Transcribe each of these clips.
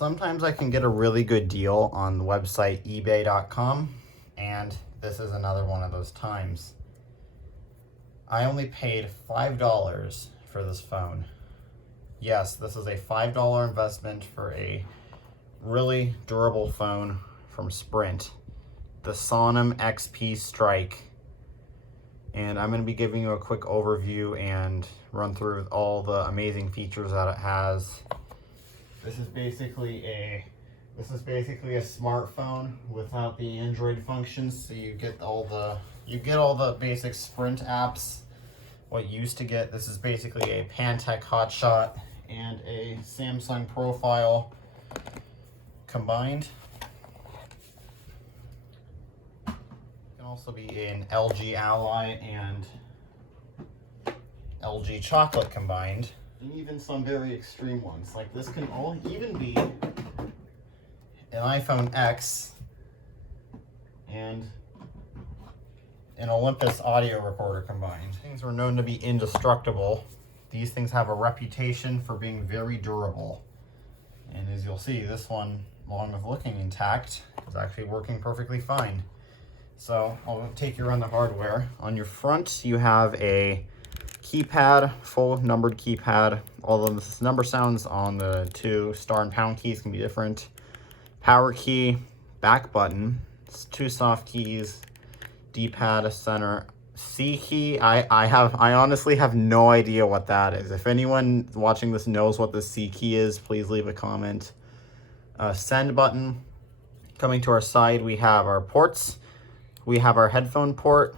Sometimes I can get a really good deal on the website ebay.com, and this is another one of those times. I only paid $5 for this phone. Yes, this is a $5 investment for a really durable phone from Sprint, the Sonim XP Strike. And I'm going to be giving you a quick overview and run through all the amazing features that it has. This is basically a smartphone without the Android functions, so you get all the basic Sprint apps. What you used to get, this is basically a Pantech hotshot and a Samsung profile combined. It can also be an LG Ally and LG Chocolate combined. And even some very extreme ones, like this can all even be an iPhone X and an Olympus audio recorder combined. Things are known to be indestructible. These things have a reputation for being very durable. And as you'll see, this one, along with looking intact, is actually working perfectly fine. So I'll take you around the hardware. On your front, you have a keypad, full numbered keypad. Although the number sounds on the two star and pound keys can be different. Power key, back button, 2 soft keys, D-pad, center, C key. I honestly have no idea what that is. If anyone watching this knows what the C key is, please leave a comment. Send button. Coming to our side, we have our ports. We have our headphone port.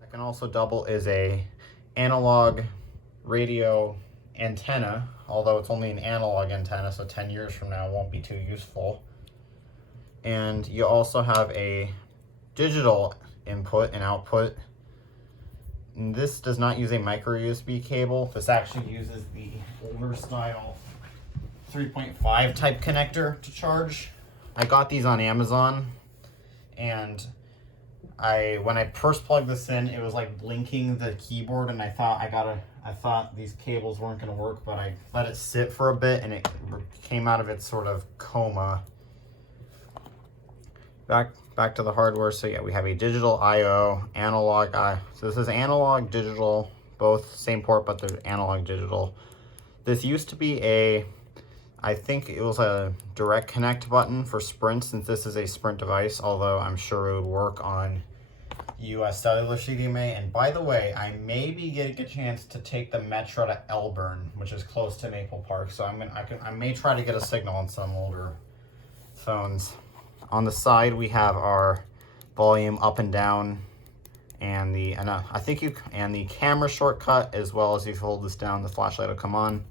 That can also double as a analog radio antenna, although it's only an analog antenna, so 10 years from now it won't be too useful. And you also have a digital input and output. And this does not use a micro USB cable. This actually uses the older style 3.5 type connector to charge. I got these on Amazon, and when I first plugged this in, it was like blinking the keyboard, and I thought these cables weren't going to work, but I let it sit for a bit and it came out of its sort of coma. Back to the hardware. So yeah, we have a digital I/O, analog so this is analog, digital, both same port, but they're analog digital. This used to be I think it was a direct connect button for Sprint, since this is a Sprint device, although I'm sure it would work on US Cellular CDMA. And by the way, I may be getting a chance to take the Metro to Elburn, which is close to Maple Park, so I may try to get a signal on some older phones. On the side, we have our volume up and down, and the camera shortcut, as well as if you hold this down, the flashlight will come on.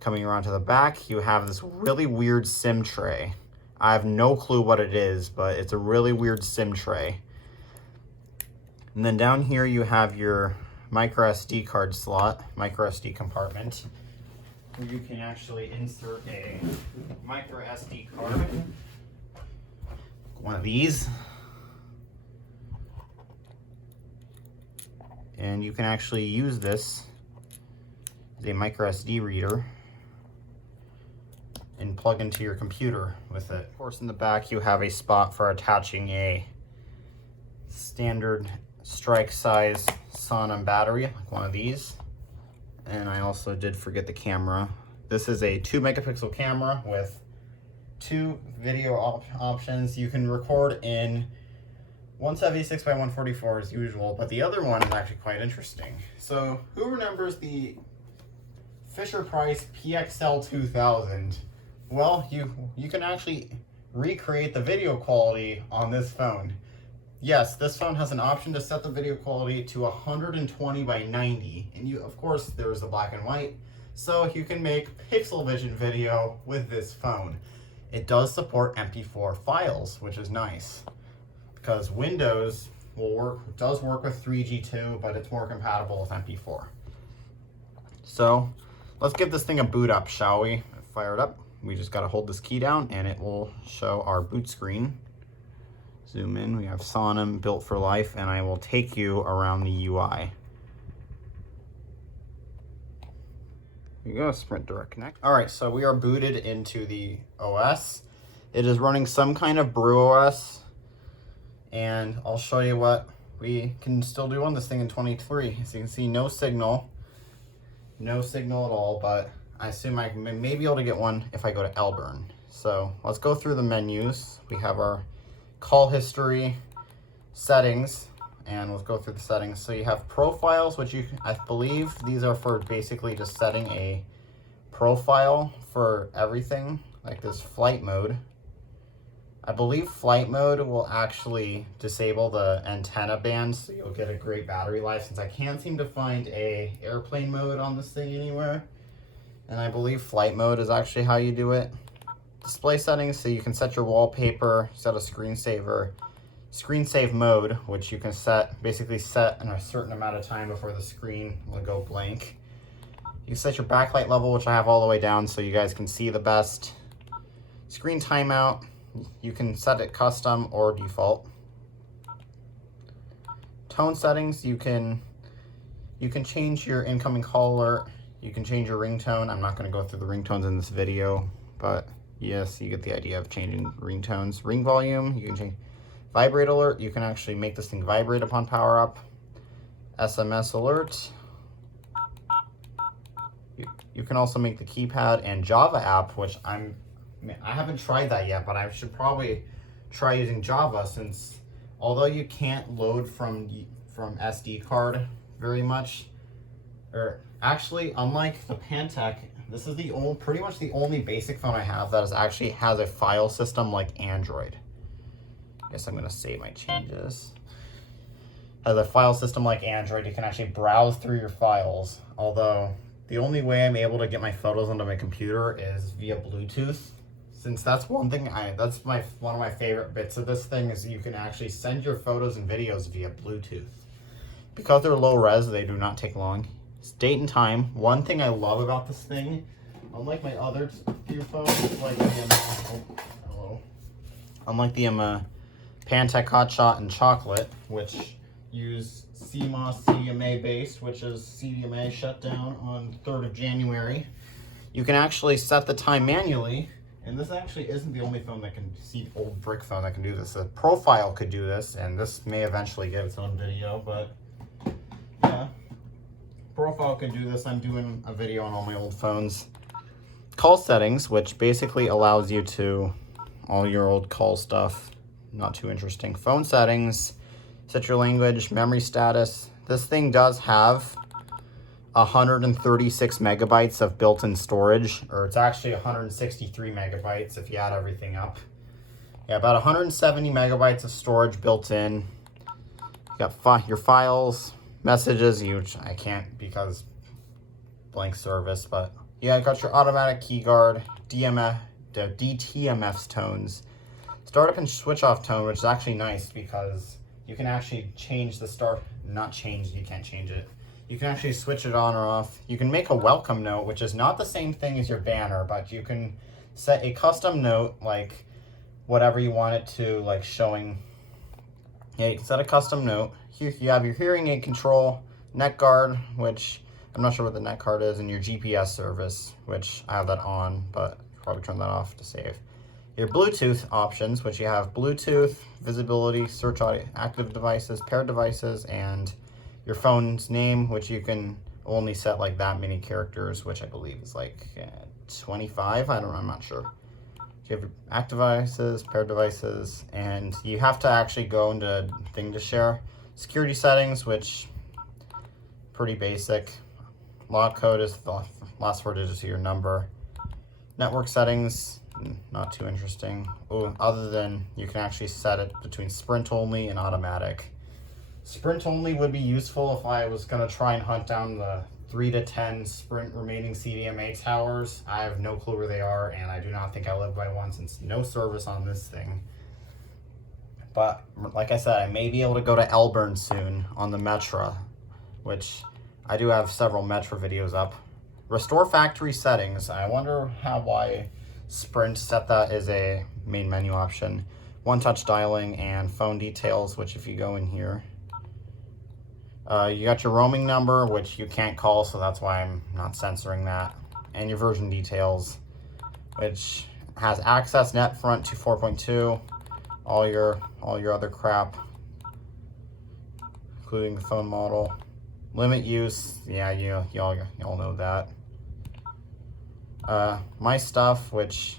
Coming around to the back, you have this really weird SIM tray. I have no clue what it is, but it's a really weird SIM tray. And then down here you have your micro SD card slot, micro SD compartment, where you can actually insert a micro SD card. One of these. And you can actually use this as a micro SD reader and plug into your computer with it. Of course, in the back you have a spot for attaching a standard strike size Sonim battery, like one of these. And I also did forget the camera. This is a 2 megapixel camera with 2 video options. You can record in 176 by 144 as usual, but the other one is actually quite interesting. So who remembers the Fisher-Price PXL 2000? Well, you can actually recreate the video quality on this phone. Yes, this phone has an option to set the video quality to 120 by 90, and of course there's the black and white, so you can make pixel vision video with this phone. It does support MP4 files, which is nice, because Windows does work with 3G too, but it's more compatible with MP4. So let's give this thing a boot up, shall we? Fire it up. We just got to hold this key down and it will show our boot screen. Zoom in, we have Sonim built for life, and I will take you around the UI. Here you go, Sprint Direct Connect. All right, so we are booted into the OS. It is running some kind of brew OS, and I'll show you what we can still do on this thing in 23. As you can see, no signal at all, but I assume I may be able to get one if I go to Elburn. So let's go through the menus. We have our call history, settings, and let's go through the settings. So you have profiles, which I believe these are for basically just setting a profile for everything, like this flight mode. I believe flight mode will actually disable the antenna band, so you'll get a great battery life, since I can't seem to find a airplane mode on this thing anywhere. And I believe flight mode is actually how you do it. Display settings, so you can set your wallpaper, set a screensaver, screen save mode, which you can basically set in a certain amount of time before the screen will go blank. You can set your backlight level, which I have all the way down so you guys can see the best. Screen timeout, you can set it custom or default. Tone settings, you can change your incoming call alert. You can change your ringtone. I'm not going to go through the ringtones in this video, but yes, you get the idea of changing ringtones. Ring volume, you can change. Vibrate alert, you can actually make this thing vibrate upon power up. SMS alert. You can also make the keypad and Java app, which I haven't tried that yet, but I should probably try using Java, since although you can't load from SD card very much, or actually unlike the Pantech, this is pretty much the only basic phone I have that actually has a file system like Android. I guess I'm gonna save my changes. Has a file system like Android, you can actually browse through your files, although the only way I'm able to get my photos onto my computer is via Bluetooth. Since that's one thing, one of my favorite bits of this thing is you can actually send your photos and videos via Bluetooth. Because they're low res, they do not take long. It's date and time. One thing I love about this thing, unlike my other few phones, unlike the Pantech Hotshot and Chocolate, which use CMOS CDMA based, which is CDMA shut down on 3rd of January. You can actually set the time manually, and this actually isn't the only phone that can see old brick phone that can do this. The Profile could do this, and this may eventually get its own video, but yeah, Profile could do this. I'm doing a video on all my old phones. Call settings, which basically allows you to all your old call stuff. Not too interesting. Phone settings, set your language, memory status. This thing does have 136 megabytes of built-in storage, or it's actually 163 megabytes if you add everything up. Yeah, about 170 megabytes of storage built in. You got your files, messages, which I can't because blank service, but yeah, I got your automatic key guard, DTMF's tones, startup and switch off tone, which is actually nice because you can actually change the you can't change it. You can actually switch it on or off. You can make a welcome note, which is not the same thing as your banner, but you can set a custom note, like whatever you want it to, like showing. Yeah, you can set a custom note. Here you have your hearing aid control, neck guard, which I'm not sure what the neck guard is, and your GPS service, which I have that on, but probably turn that off to save. Your Bluetooth options, which you have Bluetooth, visibility, search audio, active devices, paired devices, and your phone's name, which you can only set like that many characters, which I believe is like 25. I'm not sure. You have your active devices, paired devices, and you have to actually go into thing to share. Security settings, which pretty basic. Log code is the last 4 digits of your number. Network settings, not too interesting. Other than you can actually set it between sprint only and automatic. Sprint only would be useful if I was going to try and hunt down the 3 to 10 sprint remaining CDMA towers. I have no clue where they are, and I do not think I live by one since no service on this thing. But like I said, I may be able to go to Elburn soon on the Metra, which I do have several Metra videos up. Restore factory settings. I wonder why Sprint set that as a main menu option. One-touch dialing and phone details, which if you go in here, you got your roaming number, which you can't call, so that's why I'm not censoring that. and your version details, which has access net front to 4.2, all your other crap, including the phone model. Limit use, yeah, y'all know that. My stuff, which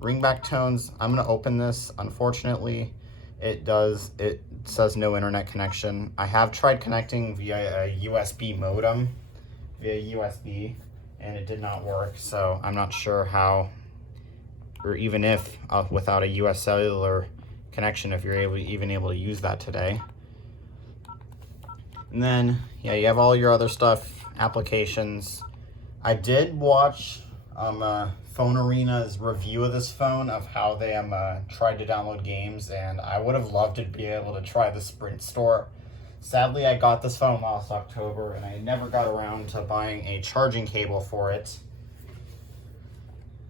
ringback tones, I'm gonna open this. Unfortunately, it says no internet connection. I have tried connecting via a USB modem, via USB, and it did not work. So I'm not sure how, or even if without a US cellular connection, if you're even able to use that today. And then, yeah, you have all your other stuff, applications. I did watch Phone Arena's review of this phone, of how they tried to download games, and I would have loved to be able to try the Sprint store. Sadly, I got this phone last October, and I never got around to buying a charging cable for it.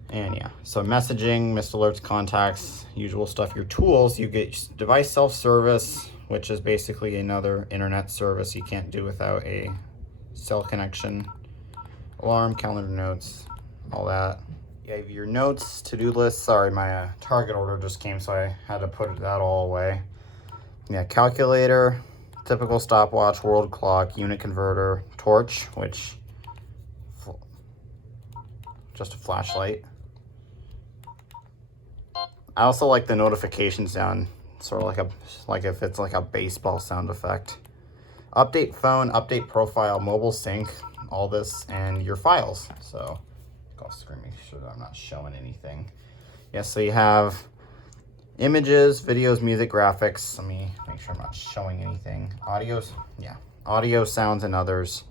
And yeah, so messaging, missed alerts, contacts, usual stuff. Your tools, you get device self-service, which is basically another internet service you can't do without a cell connection. Alarm, calendar, notes, all that. You have your notes, to-do list. Sorry, my Target order just came, so I had to put that all away. Yeah, calculator, typical stopwatch, world clock, unit converter, torch, which just a flashlight. I also like the notification sound, sort of like if it's like a baseball sound effect. Update phone, update profile, mobile sync, all this, and your files. So go off screen, make sure that I'm not showing anything. Yeah, so you have images, videos, music, graphics. Let me make sure I'm not showing anything. Audios, yeah, audio, sounds, and others.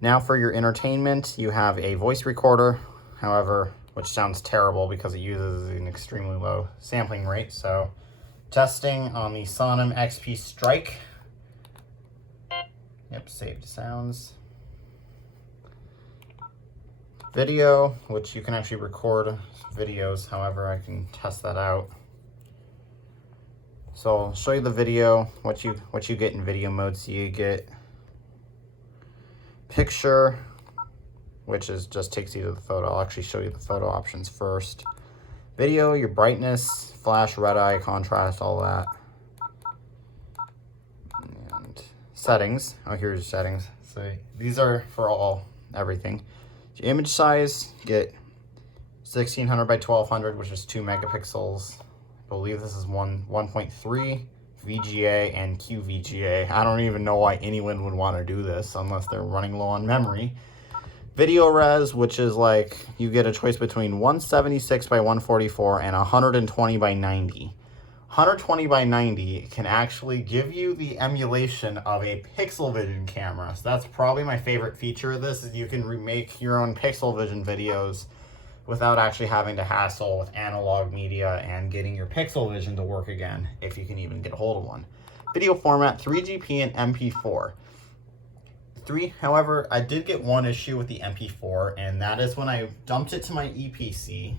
Now for your entertainment, you have a voice recorder, however, which sounds terrible because it uses an extremely low sampling rate. So testing on the Sonim XP Strike. Yep, saved sounds. Video, which you can actually record videos, however, I can test that out. So I'll show you the video, what you get in video mode. So you get picture, which is just takes you to the photo. I'll actually show you the photo options first. Video, your brightness, flash, red eye, contrast, all that. And settings. Oh, here's your settings. So these are for everything. Your image size, get 1600 by 1200, which is 2 megapixels. I believe this is 1.3 VGA and QVGA. I don't even know why anyone would want to do this unless they're running low on memory. Video res, which is like you get a choice between 176 by 144 and 120 by 90. 120 by 90 can actually give you the emulation of a pixel vision camera. So that's probably my favorite feature of this, is you can remake your own pixel vision videos without actually having to hassle with analog media and getting your pixel vision to work again, if you can even get a hold of one. Video format, 3GP and MP4. However, I did get one issue with the MP4, and that is when I dumped it to my EPC.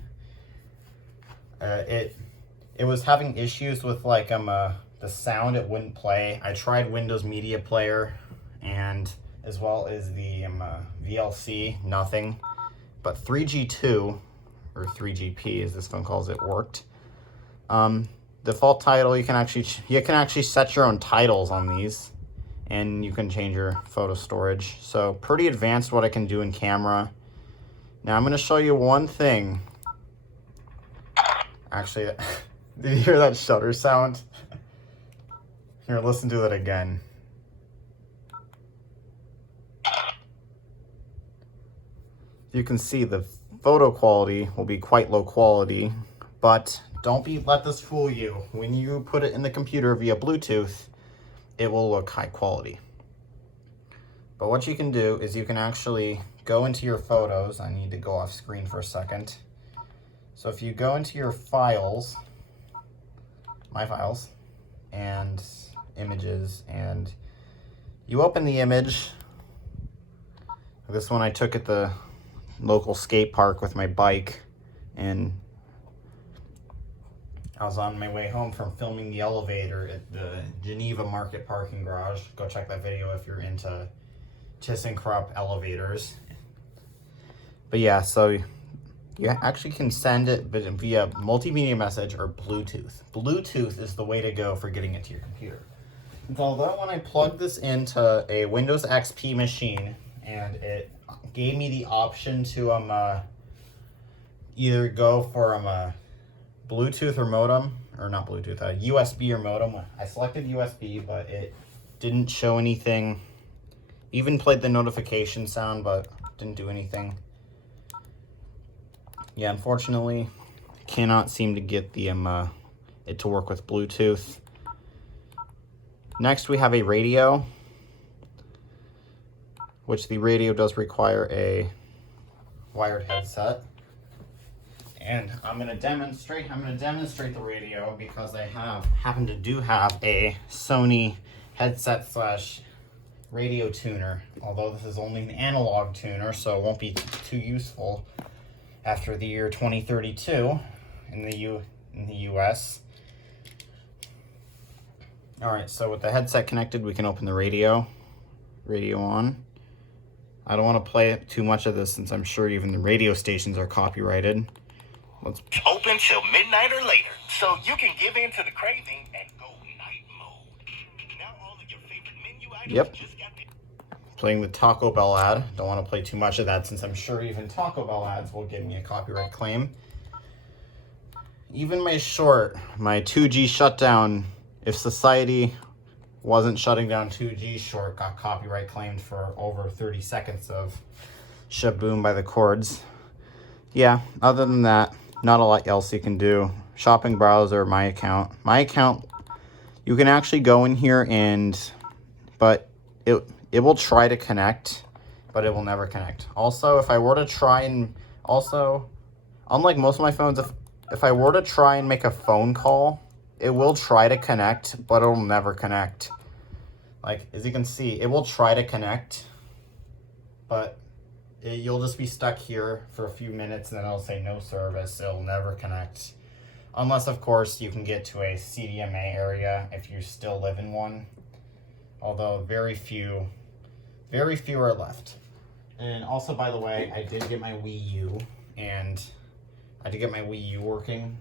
It was having issues with like the sound. It wouldn't play. I tried Windows Media Player and as well as the VLC, nothing. But 3G2 or 3GP as this phone calls it worked. Default title, you can actually set your own titles on these, and you can change your photo storage. So pretty advanced what I can do in camera. Now I'm going to show you one thing. Actually, did you hear that shutter sound? Here, listen to that again. You can see the photo quality will be quite low quality, but don't let this fool you. When you put it in the computer via Bluetooth, it will look high quality. But what you can do is you can actually go into your photos. I need to go off screen for a second. So if you go into your files, my files, and images, and you open the image. This one I took at the local skate park with my bike, and I was on my way home from filming the elevator at the Geneva Market parking garage. Go check that video if you're into ThyssenKrupp elevators. But yeah, so you actually can send it via multimedia message or Bluetooth. Bluetooth is the way to go for getting it to your computer. And although when I plugged this into a Windows XP machine and it gave me the option to either go for a Bluetooth or modem, or not Bluetooth, a USB or modem. I selected USB, but it didn't show anything. Even played the notification sound, but didn't do anything. Yeah, unfortunately, cannot seem to get the it to work with Bluetooth. Next, we have a radio, which the radio does require a wired headset. And I'm gonna demonstrate the radio because I happen to have a Sony headset slash radio tuner. Although this is only an analog tuner, so it won't be too useful after the year 2032 in the US. All right, so with the headset connected, we can open the radio on. I don't want to play too much of this since I'm sure even the radio stations are copyrighted. Let's open till midnight or later, so you can give in to the craving and go night mode. Now all of your favorite menu items just got playing the Taco Bell ad. Don't want to play too much of that since I'm sure even Taco Bell ads will give me a copyright claim. Even my 2G shutdown, if society wasn't shutting down 2G short, got copyright claimed for over 30 seconds of shaboom by the chords. Yeah, other than that, not a lot else you can do. Shopping browser, my account. My account, you can actually go in here but it will try to connect, but it will never connect. Also, if I were to try and, unlike most of my phones, if I were to try and make a phone call, it will try to connect, but it'll never connect. Like, as you can see, it will try to connect, but you'll just be stuck here for a few minutes and then it'll say no service. It'll never connect. Unless, of course, you can get to a CDMA area if you still live in one. Although very few are left. And also, by the way, I did get my Wii U, and I did get my Wii U working.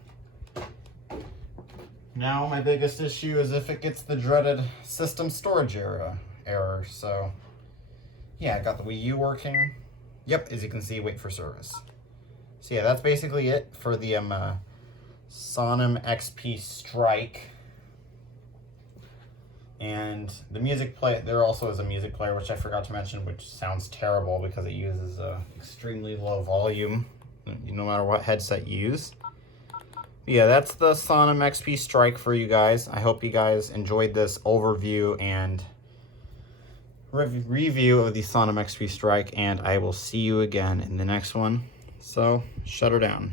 Now my biggest issue is if it gets the dreaded system storage error. So yeah, I got the Wii U working. Yep, as you can see, wait for service. So yeah, that's basically it for the Sonim XP Strike. And the music play, there also is a music player, which I forgot to mention, which sounds terrible because it uses a extremely low volume, no matter what headset you use. But yeah, that's the Sonim XP Strike for you guys. I hope you guys enjoyed this overview and review of the Sonim XP Strike, and I will see you again in the next one. So, shut her down.